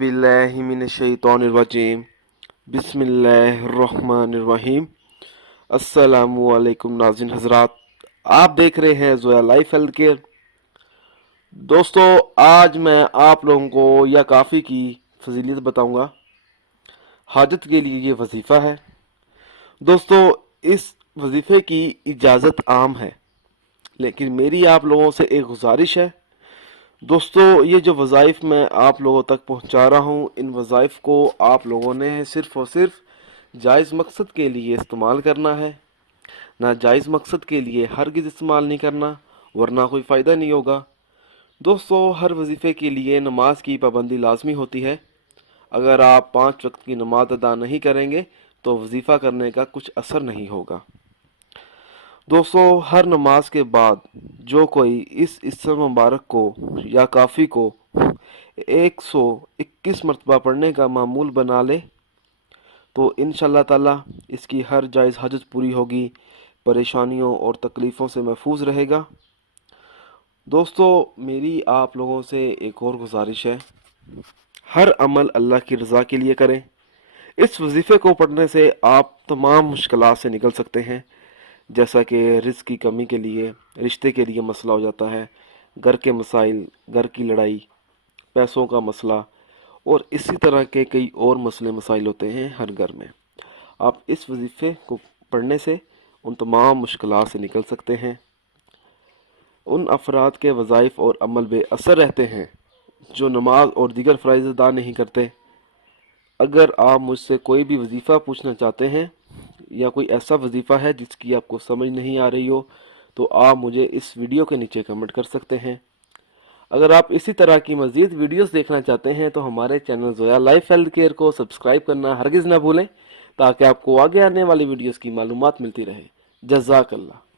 बिल्लाहि मिनश्शैतानिर्रजीम बिस्मिल्लाहिर्रहमानिर्रहीम। अस्सलामुअलैकुम नाज़रीन हजरात, आप देख रहे हैं ज़ोया लाइफ हेल्थ केयर। दोस्तों, आज मैं आप लोगों को या काफ़ी की फजीलियत बताऊंगा। हाजत के लिए ये वजीफ़ा है। दोस्तों, इस वजीफ़े की इजाज़त आम है, लेकिन मेरी आप लोगों से एक गुजारिश है। दोस्तों, ये जो वज़ाइफ मैं आप लोगों तक पहुंचा रहा हूं, इन वज़ाइफ को आप लोगों ने सिर्फ़ और सिर्फ जायज़ मकसद के लिए इस्तेमाल करना है। नाजायज़ मकसद के लिए हरगिज़ इस्तेमाल नहीं करना, वरना कोई फ़ायदा नहीं होगा। दोस्तों, हर वजीफ़े के लिए नमाज की पाबंदी लाजमी होती है। अगर आप 5 वक्त की नमाज अदा नहीं करेंगे तो वजीफ़ा करने का कुछ असर नहीं होगा। दोस्तों, हर नमाज के बाद जो कोई इस इस्म मुबारक को या काफ़ी को 121 मरतबा पढ़ने का मामूल बना ले तो इंशाअल्लाह ताला इसकी हर जायज़ हाजत पूरी होगी, परेशानियों और तकलीफ़ों से महफूज रहेगा। दोस्तों, मेरी आप लोगों से एक और गुजारिश है, हर अमल अल्लाह की रज़ा के लिए करें। इस वजीफ़े को पढ़ने से आप तमाम मुश्किलात से निकल सकते हैं, जैसा कि रिज़्क़ की कमी के लिए, रिश्ते के लिए मसला हो जाता है, घर के मसाइल, घर की लड़ाई, पैसों का मसला और इसी तरह के कई और मसले मसाइल होते हैं हर घर में। आप इस वजीफ़े को पढ़ने से उन तमाम मुश्किलात से निकल सकते हैं। उन अफराद के वज़ाइफ और अमल बेअसर रहते हैं जो नमाज और दीगर फ़राइज़ अदा नहीं करते। अगर आप मुझसे कोई भी वजीफ़ा पूछना चाहते हैं या कोई ऐसा वजीफ़ा है जिसकी आपको समझ नहीं आ रही हो, तो आप मुझे इस वीडियो के नीचे कमेंट कर सकते हैं। अगर आप इसी तरह की मज़ीद वीडियोस देखना चाहते हैं तो हमारे channel Zoya life health care को सब्सक्राइब करना हरगिज़ ना भूलें, ताकि आपको आगे आने वाली वीडियोस की मालूमात मिलती रहे। जज़ाकल्लाह।